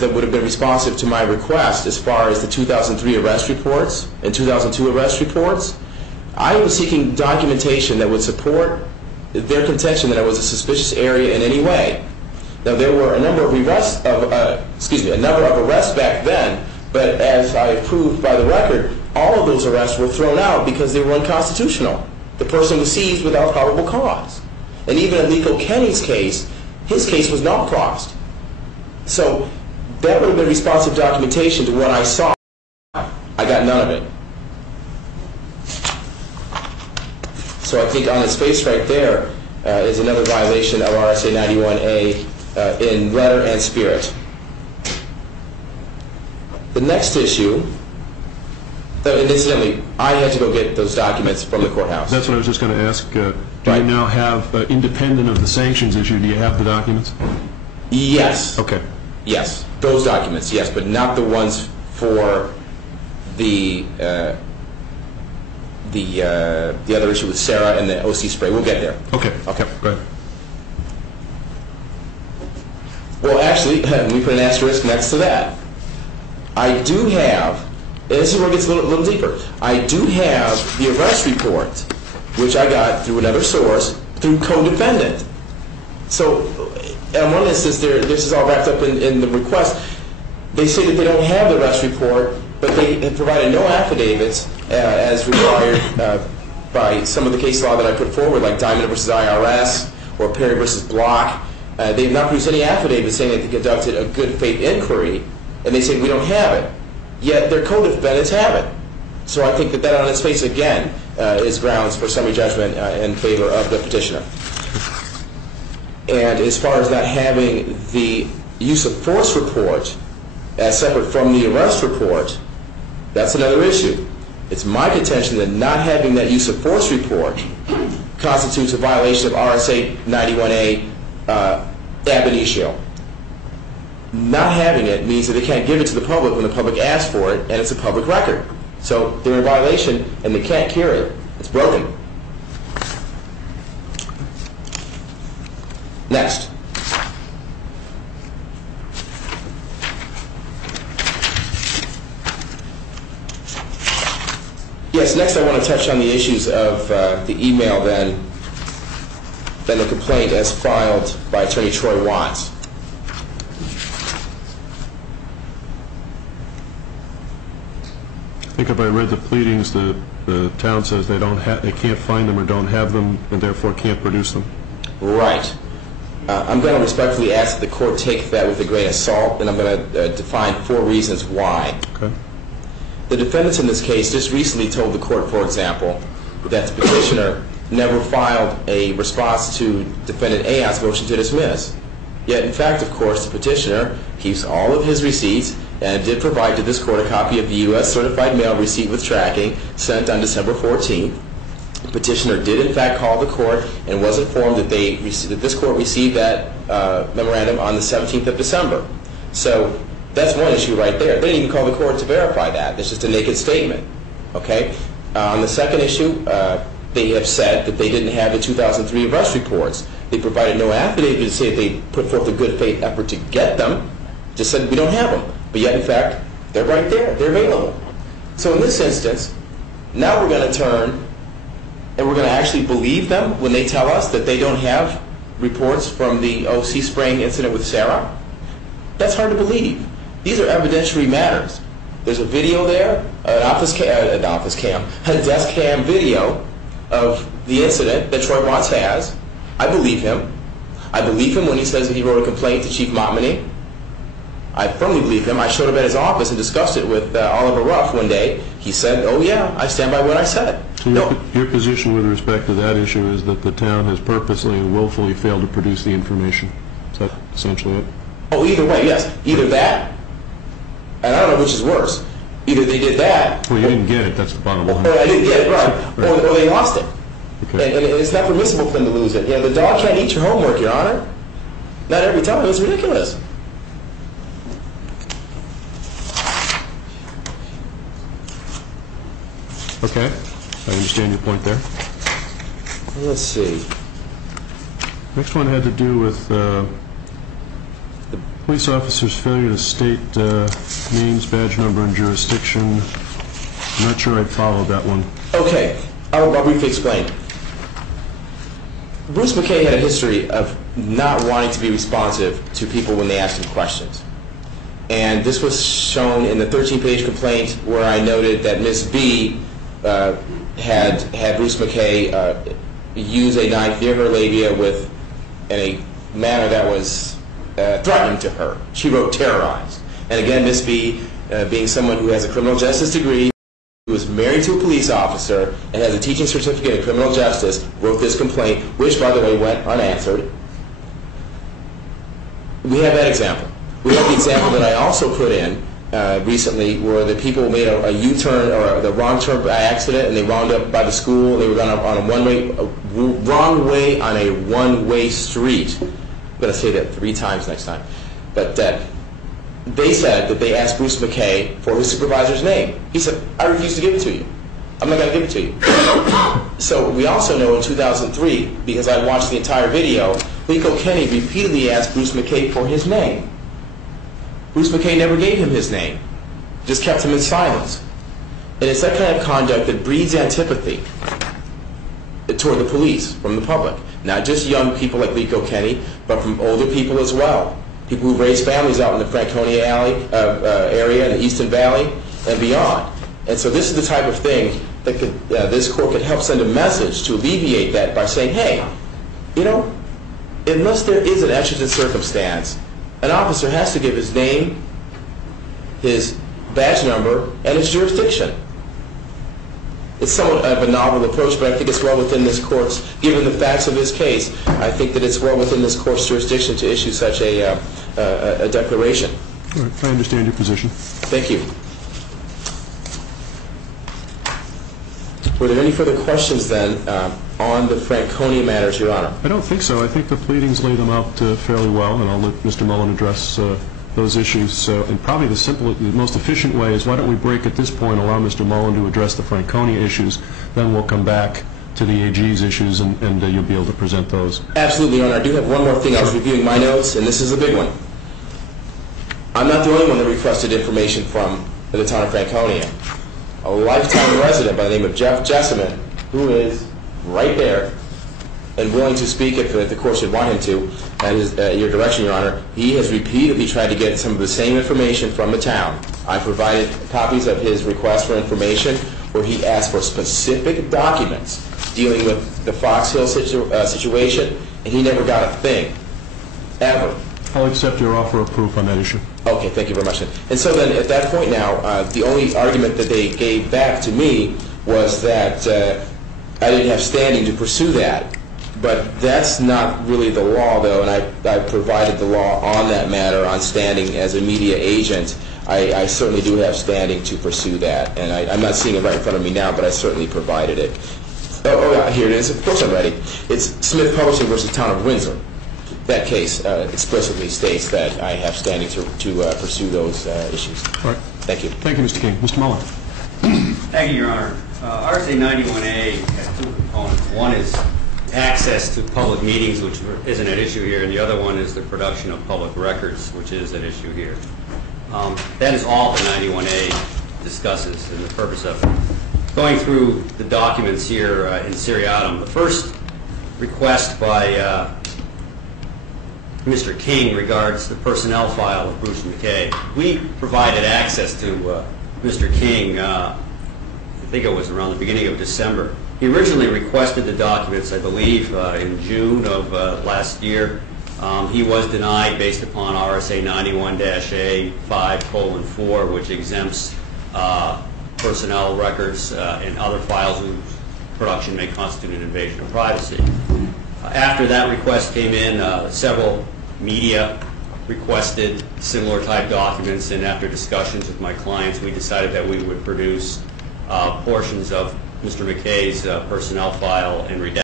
that would have been responsive to my request as far as the 2003 arrest reports and 2002 arrest reports. I was seeking documentation that would support their contention that it was a suspicious area in any way. Now, there were a number of arrests back then, but as I proved by the record, all of those arrests were thrown out because they were unconstitutional. The person was seized without probable cause. And even in Nico Kenny's case, his case was not crossed. So that would have been responsive documentation to what I saw. I got none of it. So I think on its face right there is another violation of RSA 91A in letter and spirit. The next issue, and incidentally, I had to go get those documents from the courthouse. That's what I was just going to ask. Do you now have, independent of the sanctions issue, do you have the documents? Yes. Okay. Yes, those documents, yes, but not the ones for the other issue with Sarah and the OC spray. We'll get there. Okay. Okay. Go ahead. Well, actually, let me put an asterisk next to that. I do have, and this is where it gets a little deeper, I do have the arrest report, which I got through another source, through co-defendant. So, in one instance, this is all wrapped up in the request. They say that they don't have the arrest report, but they have provided no affidavits as required by some of the case law that I put forward, like Diamond v. IRS or Perry v. Block. They have not produced any affidavits saying that they conducted a good faith inquiry, and they say we don't have it. Yet their co-defendants have it. So I think that on its face, again, is grounds for summary judgment in favor of the petitioner. And as far as not having the use of force report as separate from the arrest report, that's another issue. It's my contention that not having that use of force report constitutes a violation of RSA 91A ab initio. Not having it means that they can't give it to the public when the public asks for it, and it's a public record. So they're in violation, and they can't cure it. It's broken. Next. Yes, next I want to touch on the issues of the email then the complaint as filed by Attorney Troy Watts. I think if I read the pleadings, the town says they can't find them or don't have them, and therefore can't produce them. Right. I'm going to respectfully ask that the court take that with a grain of salt, and I'm going to define 4 reasons why. Okay. The defendants in this case just recently told the court, for example, that the petitioner never filed a response to Defendant Aon's motion to dismiss. Yet, in fact, of course, the petitioner keeps all of his receipts and did provide to this court a copy of the U.S. certified mail receipt with tracking sent on December 14th. The petitioner did, in fact, call the court and was informed that this court received that memorandum on the 17th of December. So that's one issue right there. They didn't even call the court to verify that. It's just a naked statement. Okay? On the second issue, they have said that they didn't have the 2003 arrest reports. They provided no affidavit to say that they put forth a good faith effort to get them. Just said we don't have them. But yet, in fact, they're right there. They're available. So in this instance, now we're going to turn and we're going to actually believe them when they tell us that they don't have reports from the OC spraying incident with Sarah? That's hard to believe. These are evidentiary matters. There's a video there, a desk cam video of the incident that Troy Watts has. I believe him. I believe him when he says that he wrote a complaint to Chief Montminy. I firmly believe him. I showed up at his office and discussed it with Oliver Ruff one day. He said, oh yeah, I stand by what I said. So your position with respect to that issue is that the town has purposely and willfully failed to produce the information. Is that essentially it? Oh, either way, yes. Either that, and I don't know which is worse. Either they did that. Well, you didn't get it. That's the bottom line. Or I didn't get it, right. Or they lost it. Okay. And it's not permissible for them to lose it. You know, the dog can't eat your homework, Your Honor. Not every time. It's ridiculous. Okay. I understand your point there. Let's see. Next one had to do with police officer's failure to state names, badge number, and jurisdiction. I'm not sure I followed that one. Okay, I'll briefly explain. Bruce McKay had a history of not wanting to be responsive to people when they asked him questions. And this was shown in the 13-page complaint where I noted that Ms. B had Bruce McKay use a knife near her labia in a manner that was threatening to her. She wrote terrorized. And again, Ms. B, being someone who has a criminal justice degree, who was married to a police officer and has a teaching certificate in criminal justice, wrote this complaint, which, by the way, went unanswered. We have that example. We have the example that I also put in recently where the people made a U-turn or the wrong turn by accident, and they wound up by the school. They were going on a wrong way on a one-way street. I'm going to say that 3 times next time. But they said that they asked Bruce McKay for his supervisor's name. He said, I refuse to give it to you. I'm not going to give it to you. So we also know in 2003, because I watched the entire video, Lico Kenny repeatedly asked Bruce McKay for his name. Bruce McKay never gave him his name, just kept him in silence. And it's that kind of conduct that breeds antipathy toward the police from the public. Not just young people like Lico Kenny, but from older people as well. People who've raised families out in the Franconia area, in the Easton Valley, and beyond. And so this is the type of thing that this court could help send a message to alleviate that by saying, hey, you know, unless there is an exigent circumstance, an officer has to give his name, his badge number, and his jurisdiction. It's somewhat of a novel approach, but I think it's well within this court's, given the facts of this case, I think that it's well within this court's jurisdiction to issue such a declaration. All right, I understand your position. Thank you. Were there any further questions then on the Franconia matters, Your Honor? I don't think so. I think the pleadings lay them out fairly well, and I'll let Mr. Mullen address those issues. And probably the most efficient way is why don't we break at this point, allow Mr. Mullen to address the Franconia issues, then we'll come back to the AG's issues, and you'll be able to present those. Absolutely, Your Honor. I do have one more thing. I was reviewing my notes, and this is a big one. I'm not the only one that requested information from the town of Franconia. A lifetime resident by the name of Jeff Jessamine, who is right there and willing to speak if the court should want him to, at your direction, Your Honor. He has repeatedly tried to get some of the same information from the town. I provided copies of his request for information where he asked for specific documents dealing with the Fox Hill situation, and he never got a thing, ever. I'll accept your offer of proof on that issue. Okay, thank you very much. And so then at that point now, the only argument that they gave back to me was that I didn't have standing to pursue that. But that's not really the law, though, and I provided the law on that matter, on standing as a media agent. I certainly do have standing to pursue that, and I'm not seeing it right in front of me now, but I certainly provided it. Oh, yeah, here it is. Of course I'm ready. It's Smith Publishing versus Town of Windsor. That case explicitly states that I have standing to pursue those issues. All right. Thank you. Thank you, Mr. King. Mr. Mullen. Thank you, Your Honor. RSA 91A has 2 components. One is access to public meetings, which isn't at issue here, and the other one is the production of public records, which is at issue here. That is all the 91A discusses and the purpose of it. Going through the documents here in seriatim, the first request by Mr. King regards the personnel file of Bruce McKay. We provided access to Mr. King, I think it was around the beginning of December. He originally requested the documents, I believe, in June of last year. He was denied based upon RSA 91-A 5:4, which exempts personnel records and other files whose production may constitute an invasion of privacy. After that request came in, several media requested similar type documents, and after discussions with my clients, we decided that we would produce portions of Mr. McKay's personnel file and redact